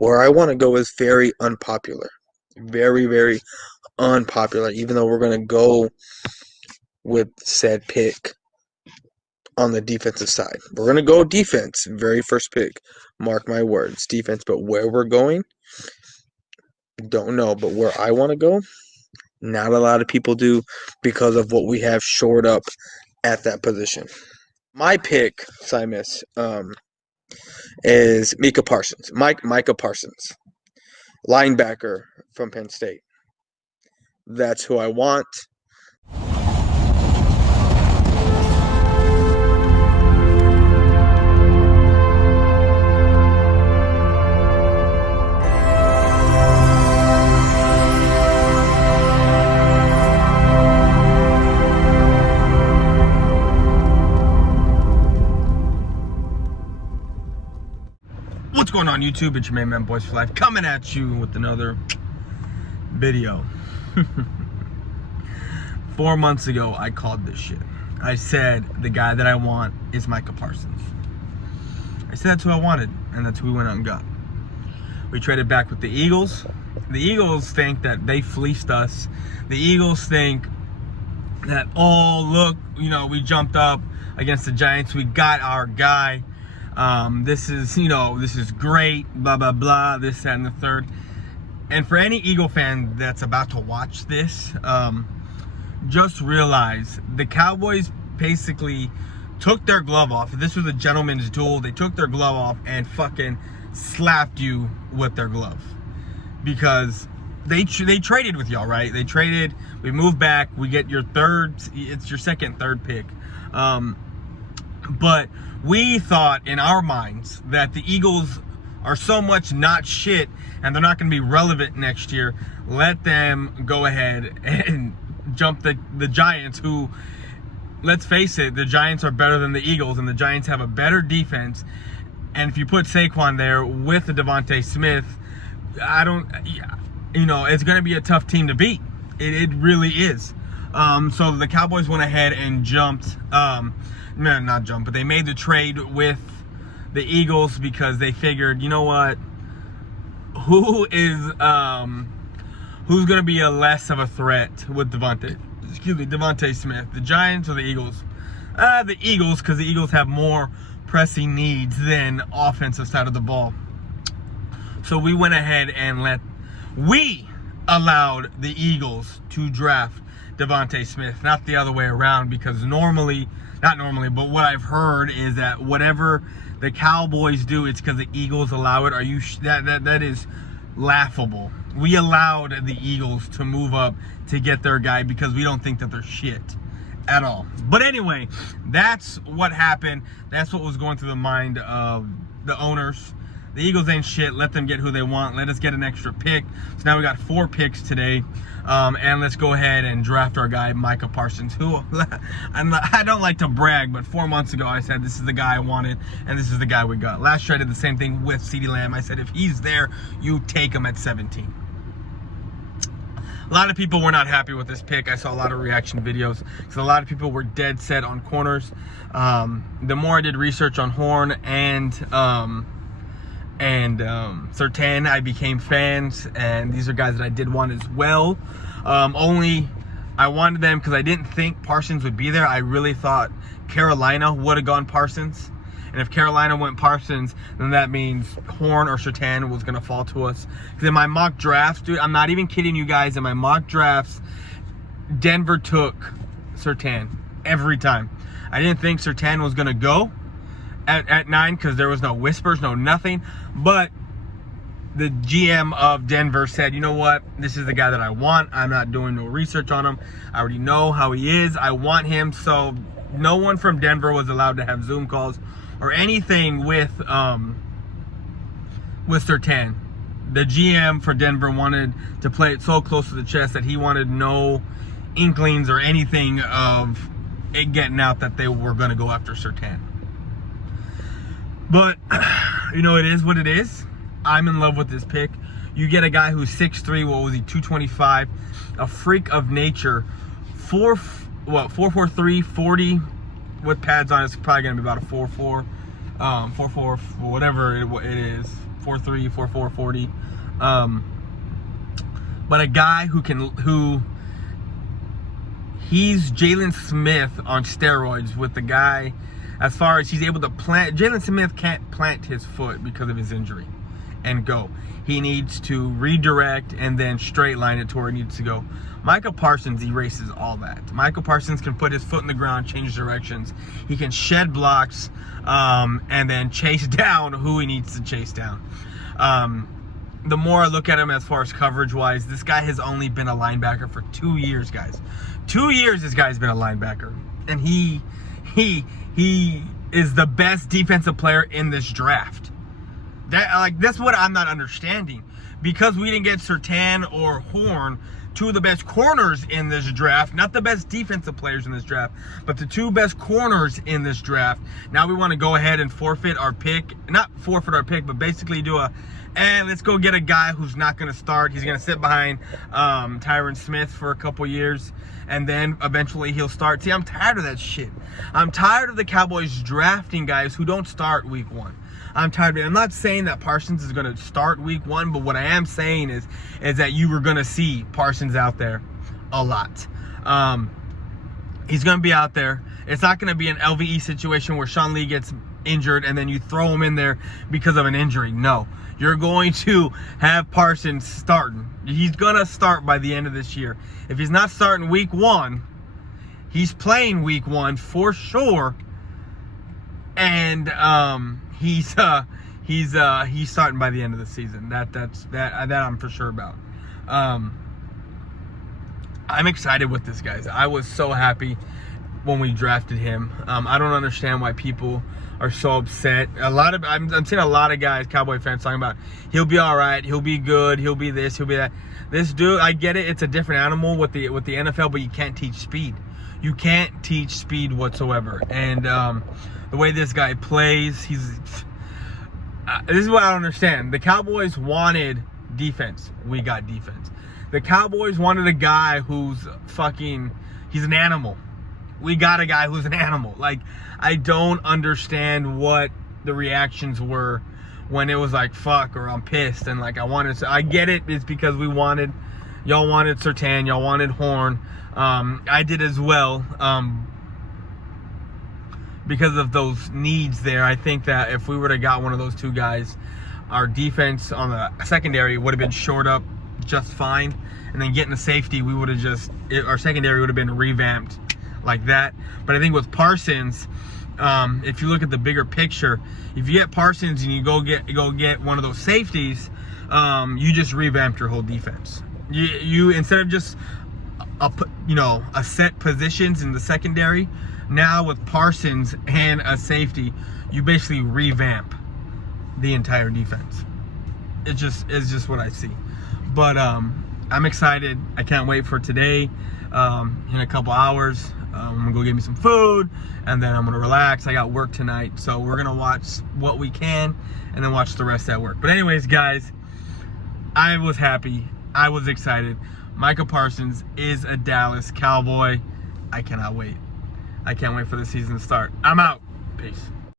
Where I want to go is very unpopular. Very, very unpopular, even though we're going to go with said pick on the defensive side. We're going to go defense, very first pick. Mark my words, defense. But where we're going, don't know. But where I want to go, not a lot of people do because of what we have shored up at that position. My pick, Simus, is Micah Parsons. Micah Parsons, linebacker from Penn State. That's who I want. What's going on, YouTube? It's your main man, Boys for Life, coming at you with another video. 4 months ago, I called this shit. I said the guy that I want is Micah Parsons. I said that's who I wanted, and that's who we went out and got. We traded back with the Eagles. The Eagles think that they fleeced us. The Eagles think that, oh, look, we jumped up against the Giants. We got our guy. This is great, blah, blah, blah, this, that, and the third. And for any Eagle fan that's about to watch this, just realize the Cowboys basically took their glove off. This was a gentleman's duel. They took their glove off and fucking slapped you with their glove. Because they traded with y'all, right? They traded, we moved back, we get your it's your second, third pick. But we thought in our minds that the Eagles are so much not shit and they're not going to be relevant next year. Let them go ahead and jump the Giants, who, let's face it, the Giants are better than the Eagles, and the Giants have a better defense. And if you put Saquon there with the Devontae Smith, it's going to be a tough team to beat. It really is. So the Cowboys went ahead and jumped, not jumped, but they made the trade with the Eagles because they figured, you know what, who's going to be a less of a threat with Devontae Smith, the Giants or the Eagles? The Eagles, because the Eagles have more pressing needs than offensive side of the ball. So we went ahead and we allowed the Eagles to draft Devontae Smith, not the other way around, because not normally, but what I've heard is that whatever the Cowboys do, it's because the Eagles allow it. That is laughable. We allowed the Eagles to move up to get their guy because we don't think that they're shit at all. But anyway, that's what happened. That's what was going through the mind of the owners. The Eagles ain't shit. Let them get who they want. Let us get an extra pick. So now we got 4 picks today. And let's go ahead and draft our guy, Micah Parsons, who I don't like to brag, but 4 months ago I said this is the guy I wanted, and this is the guy we got. Last year I did the same thing with CeeDee Lamb. I said if he's there, you take him at 17. A lot of people were not happy with this pick. I saw a lot of reaction videos because a lot of people were dead set on corners. The more I did research on Horn and Surtain, I became fans, and these are guys that I did want as well. Only I wanted them because I didn't think Parsons would be there. I really thought Carolina would have gone Parsons, and if Carolina went Parsons, then that means Horn or Surtain was going to fall to us. Because in my mock drafts, dude, I'm not even kidding you guys, in my mock drafts, Denver took Surtain every time. I didn't think Surtain was going to go at 9 because there was no whispers, no nothing. But the GM of Denver said, you know what, this is the guy that I want. I'm not doing no research on him. I already know how he is. I want him. So no one from Denver was allowed to have Zoom calls or anything with Surtain. The GM for Denver wanted to play it so close to the chest that he wanted no inklings or anything of it getting out that they were going to go after Surtain. But, it is what it is. I'm in love with this pick. You get a guy who's 6'3", 225, a freak of nature, 4'3", 40 with pads on. It's probably going to be about a 4'4", 4'4", whatever it is. 4.3, 4.4 40. But a guy he's Jalen Smith on steroids with the guy, as far as he's able to plant. Jalen Smith can't plant his foot because of his injury and go. He needs to redirect and then straight line it to where it needs to go. Micah Parsons erases all that. Micah Parsons can put his foot in the ground, change directions. He can shed blocks and then chase down who he needs to chase down. The more I look at him as far as coverage-wise, this guy has only been a linebacker for 2 years, guys. 2 years this guy's been a linebacker. And he is the best defensive player in this draft. That's what I'm not understanding. Because we didn't get Surtain or Horn, two of the best corners in this draft, not the best defensive players in this draft, but the two best corners in this draft. Now we want to go ahead and forfeit our pick. Not forfeit our pick, but basically do let's go get a guy who's not going to start. He's going to sit behind Tyron Smith for a couple years, and then eventually he'll start. See, I'm tired of that shit. I'm tired of the Cowboys drafting guys who don't start week 1. I'm tired of it. I'm not saying that Parsons is going to start week 1, but what I am saying is that you were going to see Parsons out there a lot. He's going to be out there. It's not going to be an LVE situation where Sean Lee gets injured and then you throw him in there because of an injury. No. You're going to have Parsons starting. He's going to start by the end of this year. If he's not starting week 1, he's playing week 1 for sure. And he's starting by the end of the season. That I'm for sure about. I'm excited with this, guys. I was so happy when we drafted him. I don't understand why people are so upset. I'm seeing a lot of guys, Cowboy fans, talking about he'll be all right, he'll be good, he'll be this, he'll be that. This dude, I get it. It's a different animal with the NFL, but you can't teach speed. You can't teach speed whatsoever. And the way this guy plays, this is what I don't understand. The Cowboys wanted defense. We got defense. The Cowboys wanted a guy who's he's an animal. We got a guy who's an animal. Like, I don't understand what the reactions were when it was like, fuck, or I'm pissed, and like I get it. It's because y'all wanted Surtain, y'all wanted Horn. I did as well. Because of those needs there, I think that if we would have got one of those two guys, our defense on the secondary would have been shored up just fine. And then getting a safety, our secondary would have been revamped like that. But I think with Parsons, if you look at the bigger picture, if you get Parsons and you go get one of those safeties, you just revamped your whole defense. You instead of just a set positions in the secondary, now with Parsons and a safety, you basically revamp the entire defense. It's just what I see. But I'm excited. I can't wait for today. In a couple hours, I'm gonna go get me some food, and then I'm gonna relax. I got work tonight, so we're gonna watch what we can, and then watch the rest at work. But anyways, guys, I was happy. I was excited. Micah Parsons is a Dallas Cowboy. I cannot wait. I can't wait for the season to start. I'm out. Peace.